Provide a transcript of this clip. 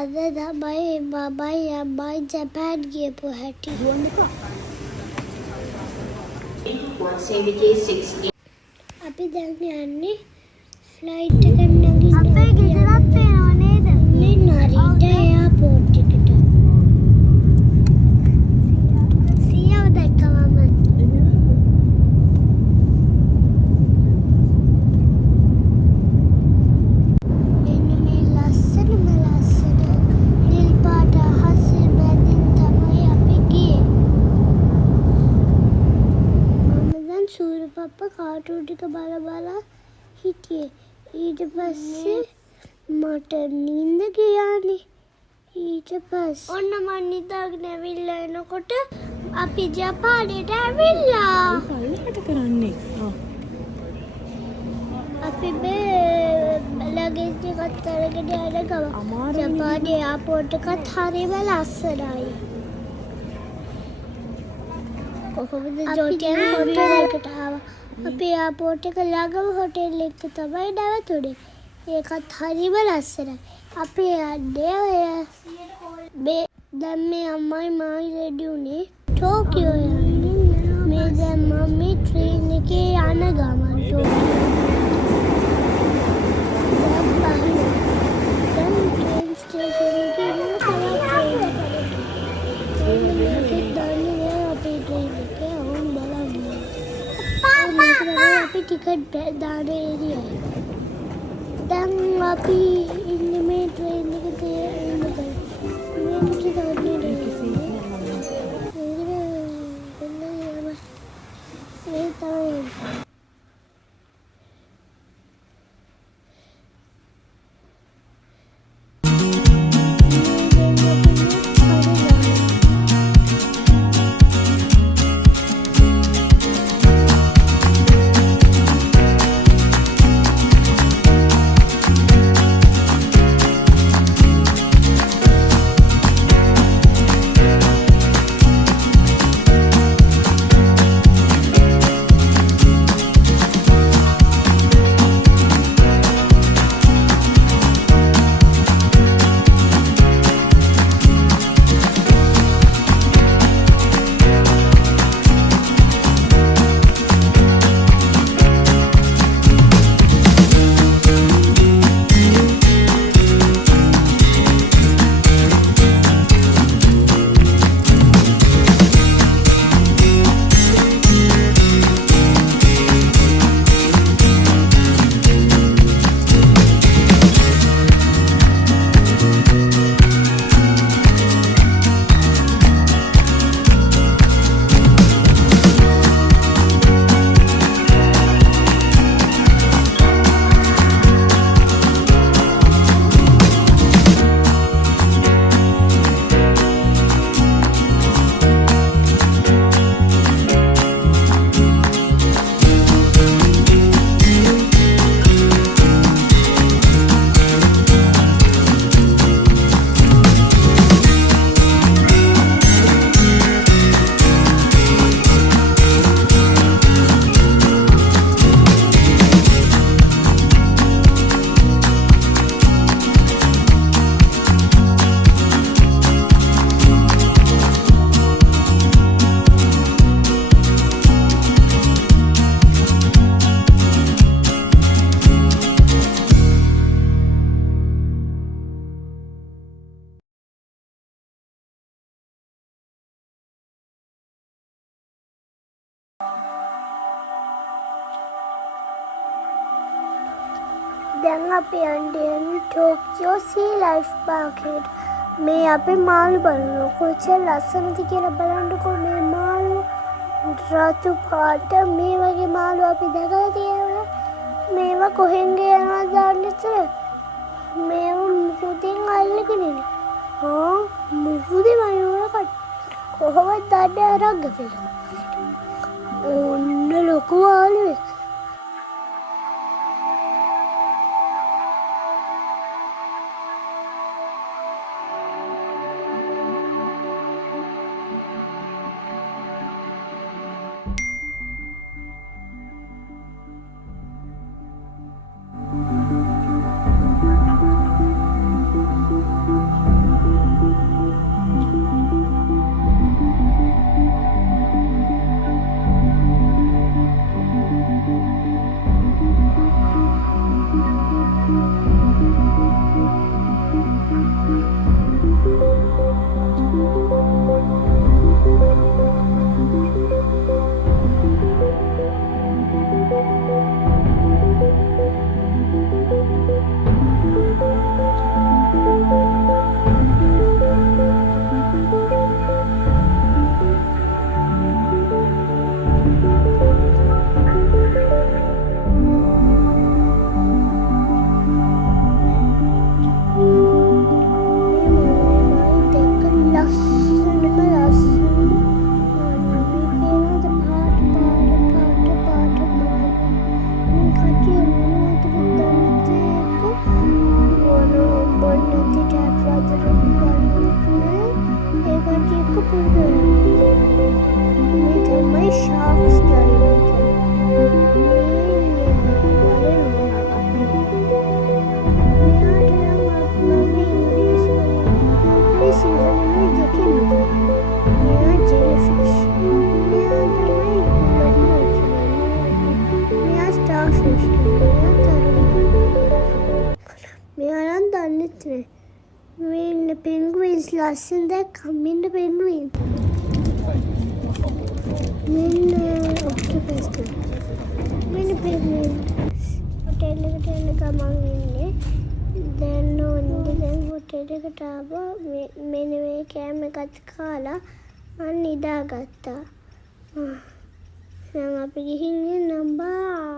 අද තමයි බබයි අම්මයි ජපාන් ගියපු හැටි. අපි දැන් යන්නේ ෆ්ලයිට් එකක් නගින්න. අපේ ගෙදරත් එනවා නේද? නරිට එයාපෝට් එකට. සියව දැක්කම පප්පා කාටුන් ටික බල හිටියේ. ඊට පස්සේ මට නිින්ද ගියානේ. ඊට පස්සේ ඔන්න මම නිදාගෙන ඇවිල්ලා එනකොට අපි ජපානයට ඇවිල්ලා. කල්ලකට කරන්නේ. අපි මේ ලගේජ් එකත් අරගෙන යන ගම ජපානයේ එයාපෝට් එකත් හරිම ලස්සනයි. කොහොමද ජෝතියන් හොටෙල් එකට ආවා. අපි එයාපෝට් එක ළඟම හොටෙල් එක තමයි නැවතුනේ. ඒකත් හරිම ලස්සනයි. අපි යන්නේ මේ දැන් මේ අම්මයි මායි රෙඩි උනේ ටෝකියෝ යන්නේ. මේ දැන් මම ට්‍රේන් එකේ යන ගමන් ටෝකියෝ. දැන් ට්‍රේන් ස්ටේෂන් එකේ ඉන්න තමයි අපි ටිකට් දාන ඒරියයි. දැන් අපි ඉන්නේ මේ ට්‍රේන් එකේ මේකට ගන්නේ නැහැ. මේ තමයි දැන් අපි යන්නේ ටෝකියෝ සී ලයිෆ් පාක් එකට. මේ අපේ මාළු බලනවා. කොච්චර ලස්සනද කියලා බලන්නකෝ මේ මාළු. රතු පාට මේ වගේ මාළු අපි දැකලා තියෙනවා. මේවා කොහෙන් ගියනවද දන්නේ මේවා මුහුදෙන් අල්ලගෙන ඉන්නේ. මුහුදේ වයනකට කොහොමද දන්නේ අරග්ග ඔන්න ලොකු මාළුවෙක්. ඒකට එක්ක පුරුදු මේ තමයි ශාක්ස් ඩ්‍රයිව් එක. මෙයානම් දන්නෙත් නෑ. මෙන්න penguins ලස්සන දැක්කම penguin. මෙන්න octopus. මෙන්න penguin. හොටෙල් එකට යන ගමන් ඉන්නේ. දැන් හොටෙල් එකට ආවා. මෙන්න මේ කෑම එකත් කාලා මම නිදාගත්තා. දැන් අපි ගිහින් එන්නම් බා.